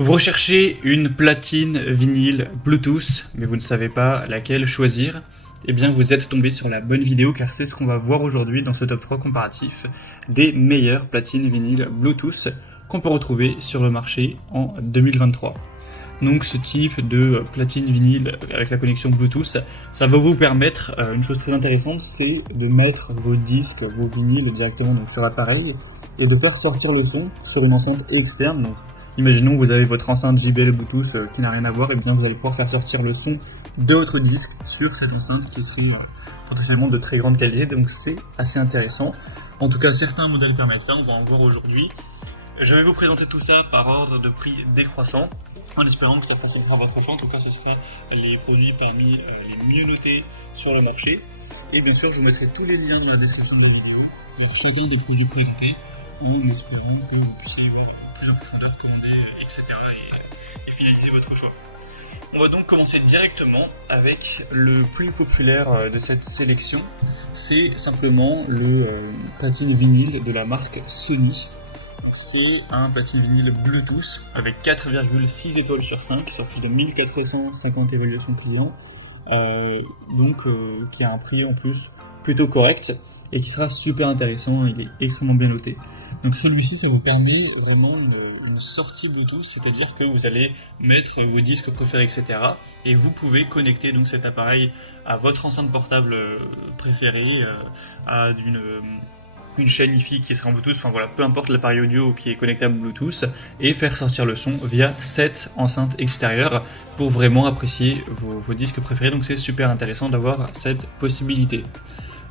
Vous recherchez une platine vinyle Bluetooth, mais vous ne savez pas laquelle choisir. Eh bien, vous êtes tombé sur la bonne vidéo car c'est ce qu'on va voir aujourd'hui dans ce top 3 comparatif des meilleures platines vinyle Bluetooth qu'on peut retrouver sur le marché en 2023. Donc ce type de platine vinyle avec la connexion Bluetooth, ça va vous permettre une chose très intéressante, c'est de mettre vos disques, vos vinyles directement donc, sur l'appareil et de faire sortir le son sur une enceinte externe. Donc, imaginons que vous avez votre enceinte JBL Bluetooth qui n'a rien à voir, et bien vous allez pouvoir faire sortir le son de votre disque sur cette enceinte qui serait potentiellement de très grande qualité, donc c'est assez intéressant. En tout cas, certains modèles permettent ça, on va en voir aujourd'hui. Je vais vous présenter tout ça par ordre de prix décroissant, en espérant que ça facilitera votre choix. En tout cas, ce seraient les produits parmi les mieux notés sur le marché. Et bien sûr, je vous mettrai tous les liens dans la description de la vidéo, chacun des produits présentés, en espérant que vous puissiez voir plus en profondeur, commander, etc. et finaliser votre choix. On va donc commencer directement avec le plus populaire de cette sélection. C'est simplement le platine vinyle de la marque Sony. C'est un platine vinyle Bluetooth avec 4,6 étoiles sur 5 sur plus de 1450 évaluations clients, qui a un prix en plus plutôt correct et qui sera super intéressant, il est extrêmement bien noté. Donc celui-ci, ça vous permet vraiment une sortie Bluetooth, c'est-à-dire que vous allez mettre vos disques préférés, etc. Et vous pouvez connecter donc cet appareil à votre enceinte portable préférée, à une chaîne Hi-Fi qui sera en Bluetooth, enfin voilà, peu importe l'appareil audio qui est connectable Bluetooth, et faire sortir le son via cette enceinte extérieure pour vraiment apprécier vos disques préférés. Donc c'est super intéressant d'avoir cette possibilité.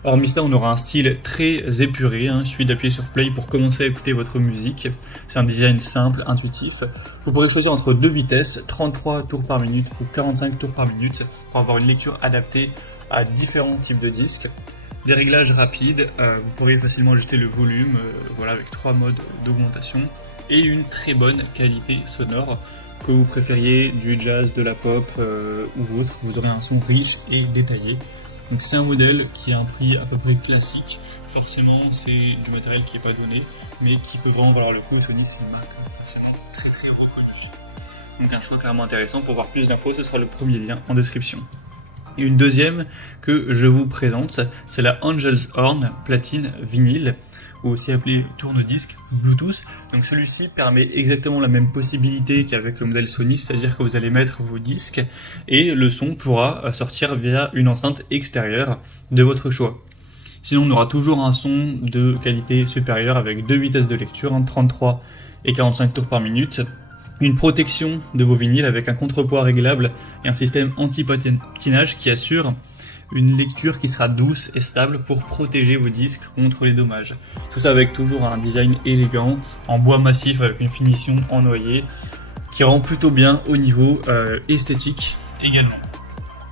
Hormis cela, on aura un style très épuré, il suffit d'appuyer sur play pour commencer à écouter votre musique. C'est un design simple, intuitif. Vous pourrez choisir entre deux vitesses, 33 tours par minute ou 45 tours par minute, pour avoir une lecture adaptée à différents types de disques. Des réglages rapides, vous pourrez facilement ajuster le volume, avec 3 modes d'augmentation, et une très bonne qualité sonore. Que vous préfériez du jazz, de la pop ou autre, vous aurez un son riche et détaillé. Donc c'est un modèle qui a un prix à peu près classique, forcément c'est du matériel qui n'est pas donné, mais qui peut vraiment valoir le coup, et Sony c'est une marque très très reconnue. Donc un choix clairement intéressant. Pour voir plus d'infos, ce sera le premier lien en description. Et une deuxième que je vous présente, c'est la Angel's Horn platine vinyle, ou aussi appelé tourne-disque Bluetooth. Donc celui-ci permet exactement la même possibilité qu'avec le modèle Sony, c'est-à-dire que vous allez mettre vos disques et le son pourra sortir via une enceinte extérieure de votre choix. Sinon on aura toujours un son de qualité supérieure avec deux vitesses de lecture, 33 et 45 tours par minute, une protection de vos vinyles avec un contrepoids réglable et un système anti-patinage qui assure une lecture qui sera douce et stable pour protéger vos disques contre les dommages. Tout ça avec toujours un design élégant, en bois massif avec une finition en noyer, qui rend plutôt bien au niveau esthétique également.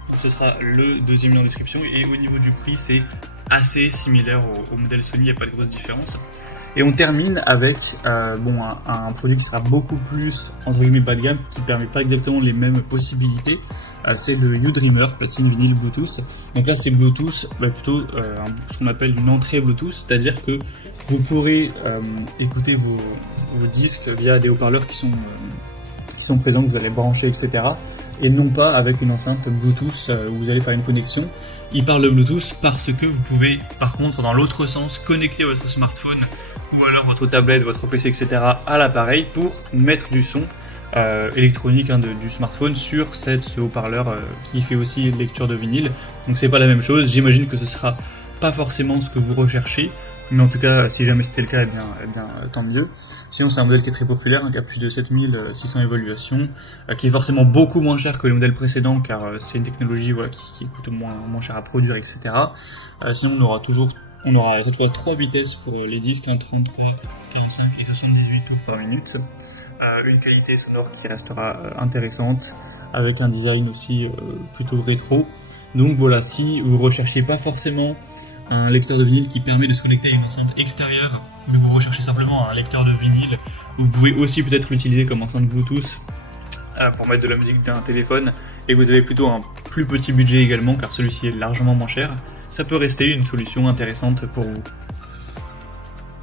Donc ce sera le deuxième lien en description, et au niveau du prix c'est assez similaire au modèle Sony, il n'y a pas de grosse différence. Et on termine avec un produit qui sera beaucoup plus entre guillemets bas de gamme, qui ne permet pas exactement les mêmes possibilités. C'est le U-Dreamer platine vinyle Bluetooth. Donc là c'est Bluetooth, plutôt ce qu'on appelle une entrée Bluetooth, c'est-à-dire que vous pourrez écouter vos disques via des haut-parleurs qui sont présents, que vous allez brancher, etc. Et non pas avec une enceinte Bluetooth où vous allez faire une connexion. Il parle de Bluetooth parce que vous pouvez par contre dans l'autre sens connecter votre smartphone ou alors votre tablette, votre PC, etc. à l'appareil pour mettre du son électronique du smartphone sur ce haut-parleur qui fait aussi lecture de vinyle. Donc c'est pas la même chose, j'imagine que ce sera pas forcément ce que vous recherchez, mais en tout cas si jamais c'était le cas, eh bien tant mieux. Sinon c'est un modèle qui est très populaire, qui a plus de 7600 évaluations, qui est forcément beaucoup moins cher que le modèle précédent car c'est une technologie qui coûte moins cher à produire, etc. Sinon on aura cette fois 3 vitesses pour les disques, 33, 45 et 78 tours par minute. Une qualité sonore qui restera intéressante, avec un design aussi plutôt rétro. Donc voilà, si vous recherchez pas forcément un lecteur de vinyle qui permet de se connecter à une enceinte extérieure, mais vous recherchez simplement un lecteur de vinyle, vous pouvez aussi peut-être l'utiliser comme enceinte Bluetooth pour mettre de la musique d'un téléphone, et vous avez plutôt un plus petit budget également car celui-ci est largement moins cher, ça peut rester une solution intéressante pour vous.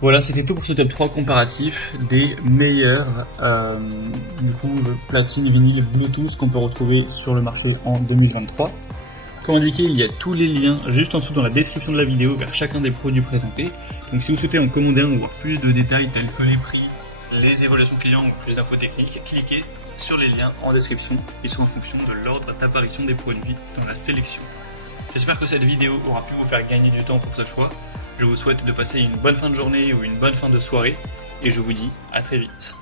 Voilà, c'était tout pour ce top 3 comparatif des meilleurs platine, vinyle, Bluetooth qu'on peut retrouver sur le marché en 2023. Comme indiqué, il y a tous les liens juste en dessous dans la description de la vidéo vers chacun des produits présentés. Donc si vous souhaitez en commander un ou voir plus de détails tels que les prix, les évaluations clients ou plus d'infos techniques, cliquez sur les liens en description. Ils sont en fonction de l'ordre d'apparition des produits dans la sélection. J'espère que cette vidéo aura pu vous faire gagner du temps pour ce choix. Je vous souhaite de passer une bonne fin de journée ou une bonne fin de soirée et je vous dis à très vite.